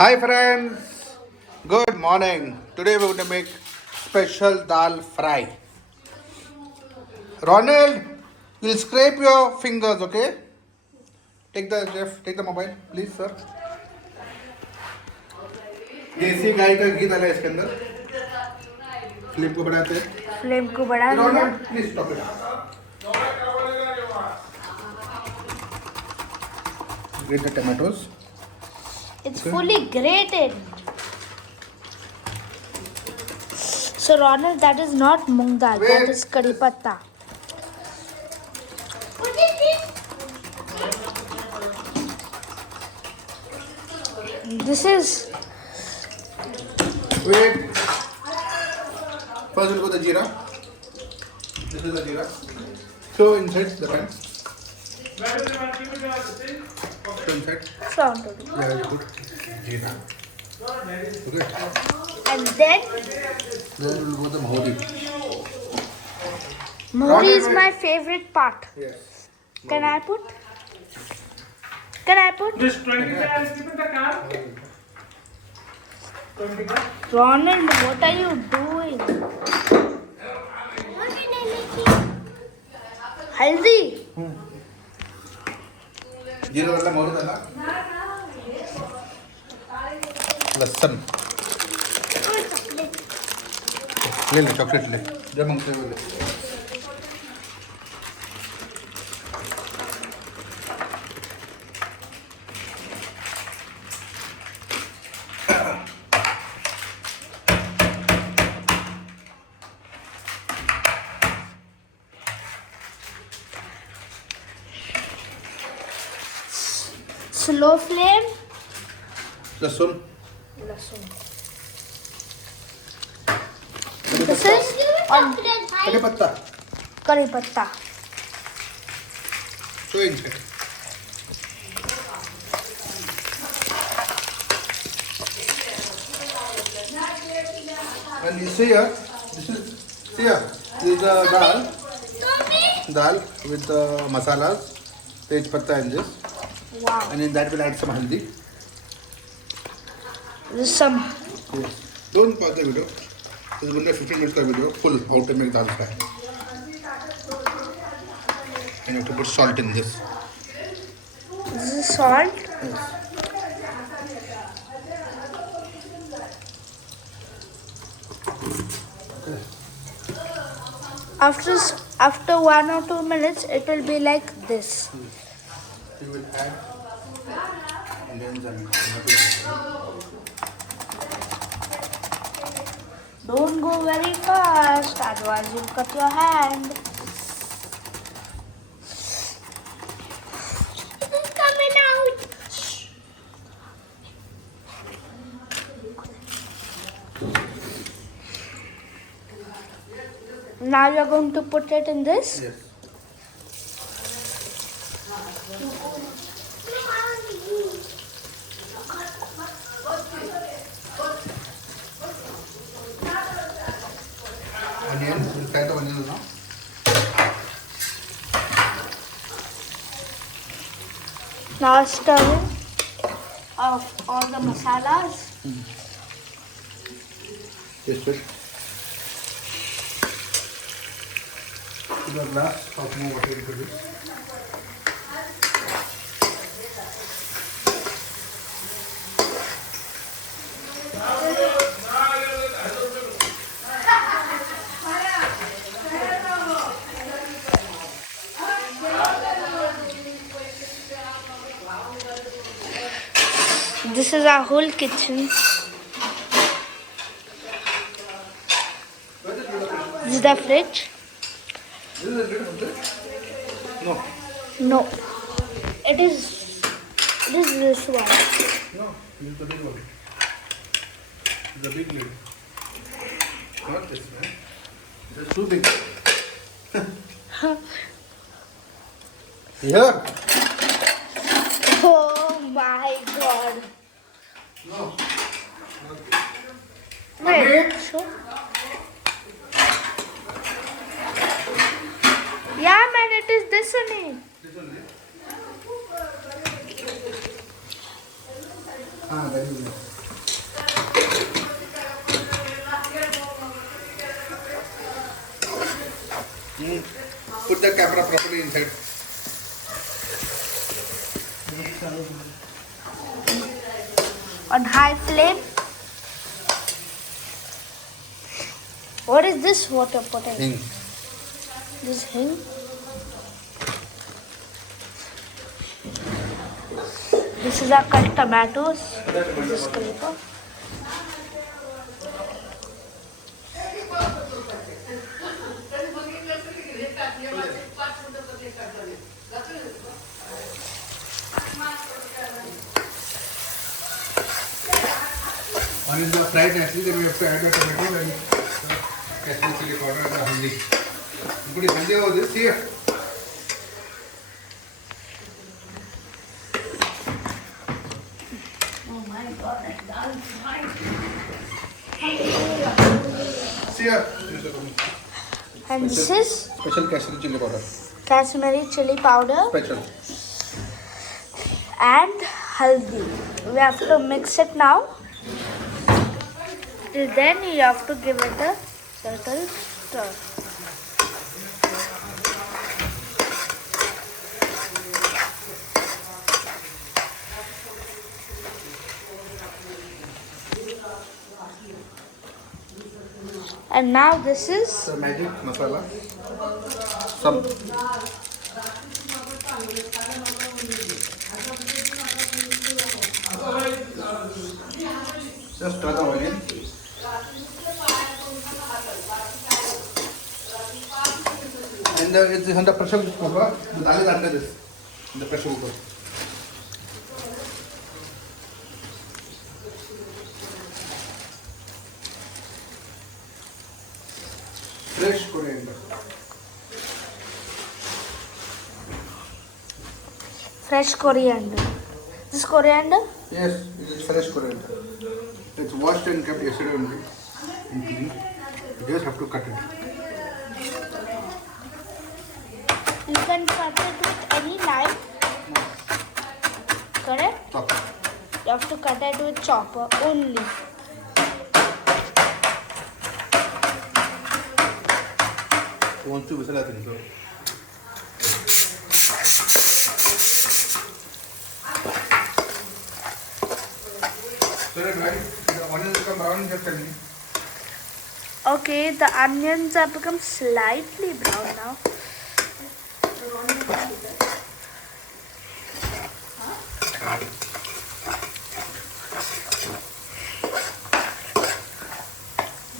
Hi friends, good morning. Today we're going to make special dal fry. Ronald, you'll scrape your fingers, okay? Take the mobile, please, sir. देसी गाय का घी डाला है इसके अंदर. Flame को बढ़ाते हैं. फ्लेम को बढ़ा दिया. Ronald, please stop it. Grate the tomatoes. It's fully grated. So Ronald, that is not moong dal. Wait. That is curry patta. This is Wait. First we'll go the jeera. This is the jeera. So inside the pan. So inside. front. Yeah, very good. Jeera. Okay. And then Then we'll go the mohri. mohri is my favorite part. Yes. Can I put? Can I put? Just 20 grams, keep in the car. 20 grams. Ronald, what are you doing? Haldi. जीरा वाला मोहरी डाला. लहसुन. ले chocolate ले. जब मांगते हो ले. Slow flame. लहसुन. This is on कड़ी पत्ता. curry patta. So inside. And you see here, this is the dal with the masalas, tej patta and this, Wow. and in that we'll add some haldi. This is some. Yes. Don't pause the video. This is going to 15 minutes video full how to make dal fry. And you have to put salt in this. This is salt. After 1 or 2 minutes, it will be like this. You will add onions and Don't go very fast, otherwise you'll cut your hand. It's coming out. Now you're going to put it in this. yes. Onion, we'll fry the onions now. Now stir of all the masalas. Taste it. To the glass of more water into this. This is our whole kitchen. This is the fridge. This is a little bit. No. No, it is this one. No, this is the big one. This is a big lid. Not this one. This is too big. Here. Oh my god. No. Wait, sure. Yeah, man, it is this only. This one. Ah, very good. Put the camera properly inside. On high flame. What is this water putting? Hing. This hing. This is our cut tomatoes. This scraper. One is the fried naturally, then we have to add the tomato and Kashmiri chili powder and the haldi. You put the haldi over this here. Oh my god, that dal fry. See here. And this is Special Kashmiri chili powder. Kashmiri chili powder Special. and haldi. We have to mix it now. Till then you have to give it a little stir. And now this is The magic masala. Some. Just stir the onion. And it is under pressure cooker. The dal is under this. In the pressure cooker. Fresh coriander. fresh coriander. This coriander? Yes, it is fresh coriander. It's washed and kept yesterday only. In clean. You just have to cut it. You can cut it with any knife. Correct? Chop. You have to cut it with chopper only. Once you whistle, I think so. So when the onions become brown, just tell me. Okay, the onions have become slightly brown now.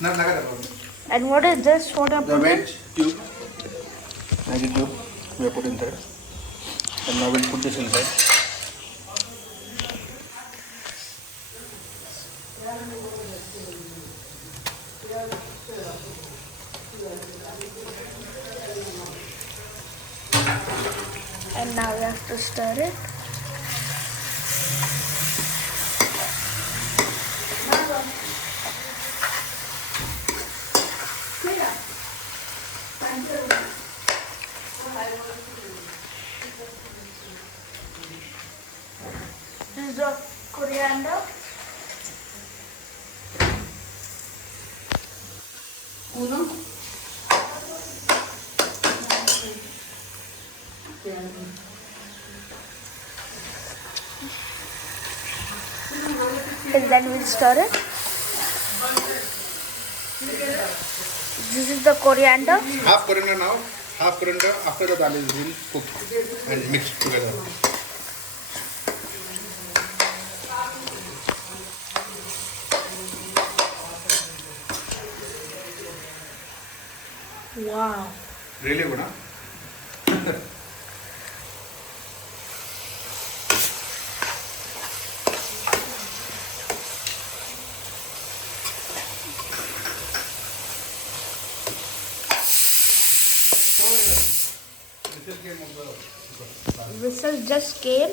Not like that. And what is this? What are The veg cube, magic cube, we have put inside. And now we'll put this inside. And now we have to stir it. This is the coriander. And then we'll stir it. This is the coriander. Half coriander now, half coriander after the dal is been cooked and mixed together. Wow. Really good, huh? Whistle just came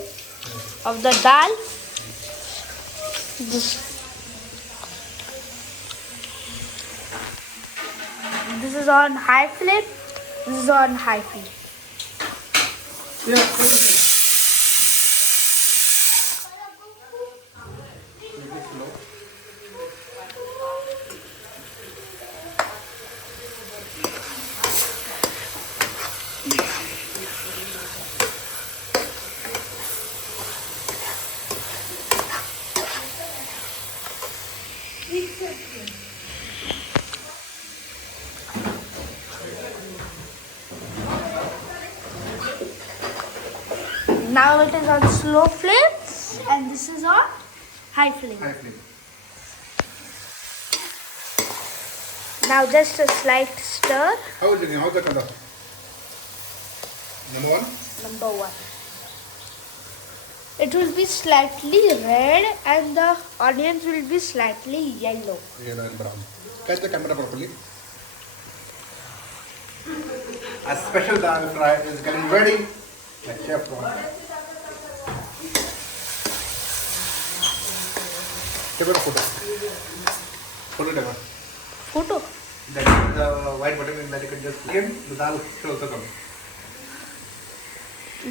of the dal. This is on high flame. This is on high flame. Yeah. is on slow flame and this is on high flame. High flame. Now just a slight stir. How is it? How's the color? Number one. Number 1. It will be slightly red and the onions will be slightly yellow. Yellow and brown. Catch the camera properly. A special dal fry is getting ready. The chef wants. Take a photo. Photo take one. Photo. That is the white button and that you can just click. The dal should also come.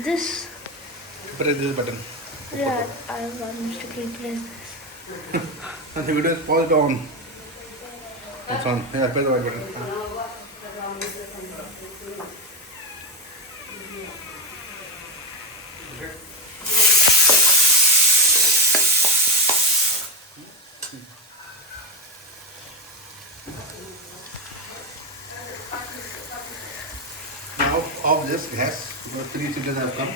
This. Press this button. Yeah, I want to keep this. And the video is paused on. It's on. Yeah, press the white button. Okay. Now off this gas. Because 3 seconds have come.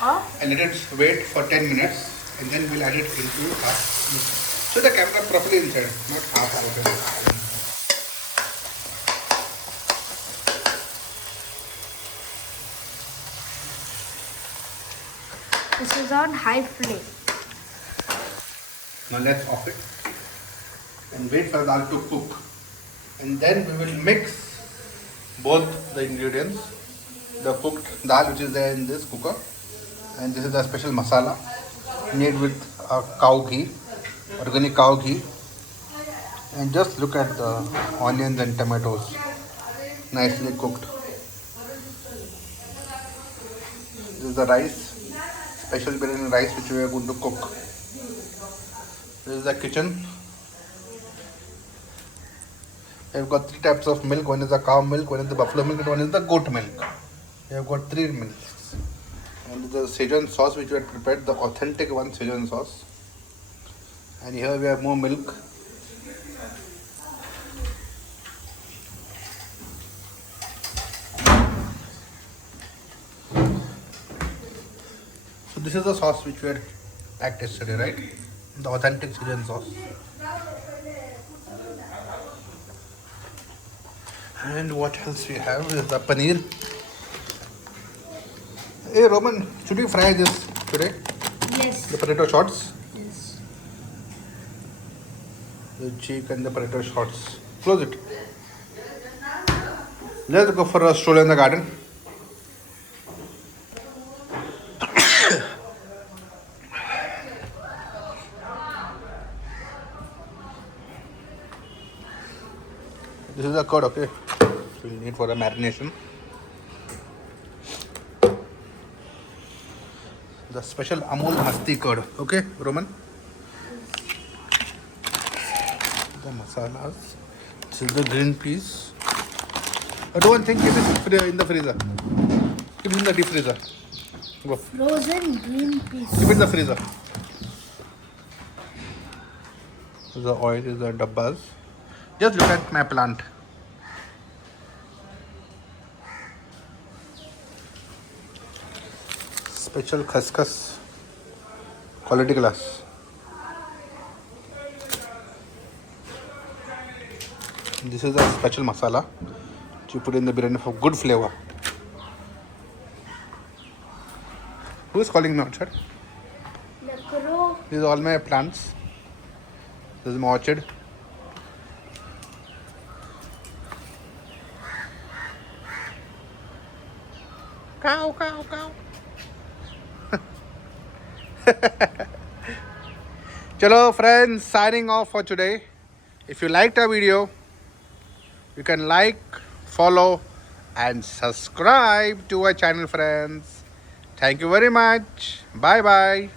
Off. And let it wait for 10 minutes and then we'll add it into half. So the camera properly inside, not half open. This is on high flame. Now let's off it and wait for the dal to cook. And then we will mix both the ingredients. The cooked dal which is there in this cooker. And this is the special masala made with cow ghee, organic cow ghee. And just look at the onions and tomatoes, nicely cooked. This is the rice, special biryani rice which we are going to cook. This is the kitchen. We've got 3 types of milk. One is the cow milk, one is the buffalo milk, and one is the goat milk. We have got 3 milks. And the Szechuan sauce which we had prepared, the authentic one, Szechuan sauce. And here we have more milk. So this is the sauce which we had packed yesterday, right? The authentic Szechuan sauce. And what else we have is the paneer. Hey Roman, should we fry this today? Yes. The potato shots? Yes. The cheek and the potato shots. Close it. Let's go for a stroll in the garden. This is the curd, okay? We'll need for the marination. The special Amul Masti curd, okay, Roman? The masalas. This is the green peas. Do one thing, keep it in the freezer. Keep it in the deep freezer. Go. Frozen green peas. Keep it in the freezer. The oil is the dabbas. Just look at my plant. Special khaskhas, quality glass. This is a special masala which you put in the biryani for good flavor. Who is calling me outside? The crow. These are all my plants. This is my orchard. Cow, cow, cow. Chalo friends, signing off for today. If you liked our video, you can like, follow and subscribe to our channel, friends. Thank you very much. Bye bye.